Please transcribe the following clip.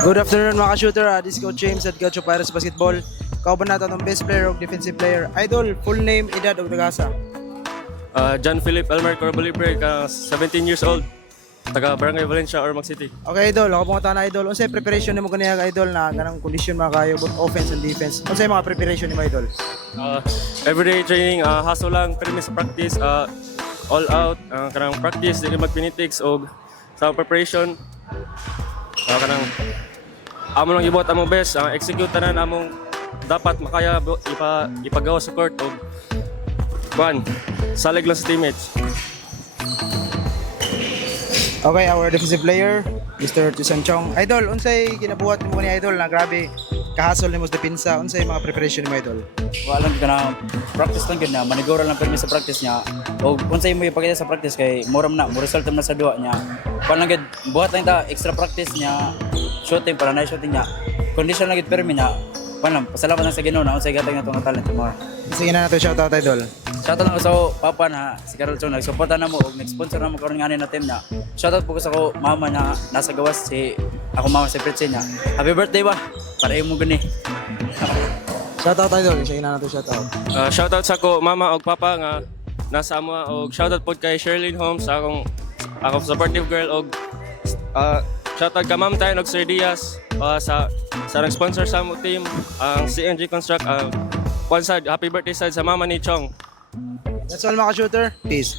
Good afternoon mga ka-shooter. This is Coach James at Coach of Pirates Basketball. Kauban natin ang best player o defensive player. Idol, full name, edad o nagasa. John Philip Elmer Corbolibre, 17 years old, taga Barangay Valencia, Ormoc City. Okay idol, ako pong na idol. Unsay preparation nimo kaniya idol na ganang kondisyon mga kayo both offense and defense. Unsay mga preparation nimo idol? Everyday training, hustle lang, premise practice, all out, kanang practice, dili magpinitics o sa preparation. Kanang amo lang ibot among best, execute tanan among dapat makaya ipagawa sa court og salig lang sa teammates. Okay, our defensive player, Mr. Tisan Chong. Idol, unsay ginabuhat nimo kaniya idol na grabe kahasol nimo sa depensa. Unsay mga preparation nimo idol? Wala lang ka na practice lang gid na manigura lang permi sa practice niya o unsay mo ipakita sa practice kay moram na mo result na sa duwa niya pa lang gid buhat lang ta extra practice niya shooting para na shooting niya condition lang gid permi na panam pasalamat lang sa Ginoo na unsay gatag na tong talent mo. Sige na nato shout out idol. Shoutout lang ko sa papa na si Carol Chong nagsuporta na mo og nag-sponsor na mo karon nga na team na shoutout po ko sa ko mama na nasa gawas si ako mama si Pritzi niya happy birthday ba para imo gani. Shout out idol, sige na nato shout out. Shoutout sa ko mama og papa nga nasa amo og shoutout pod kay Sherlyn Holmes akong supportive girl og shoutout ka Ma'am Tayo og Sir Diaz sa nag-sponsor sa among team ang CNG Construct one side happy birthday side sa mama ni Chong. That's all mga ka-shooter. Peace.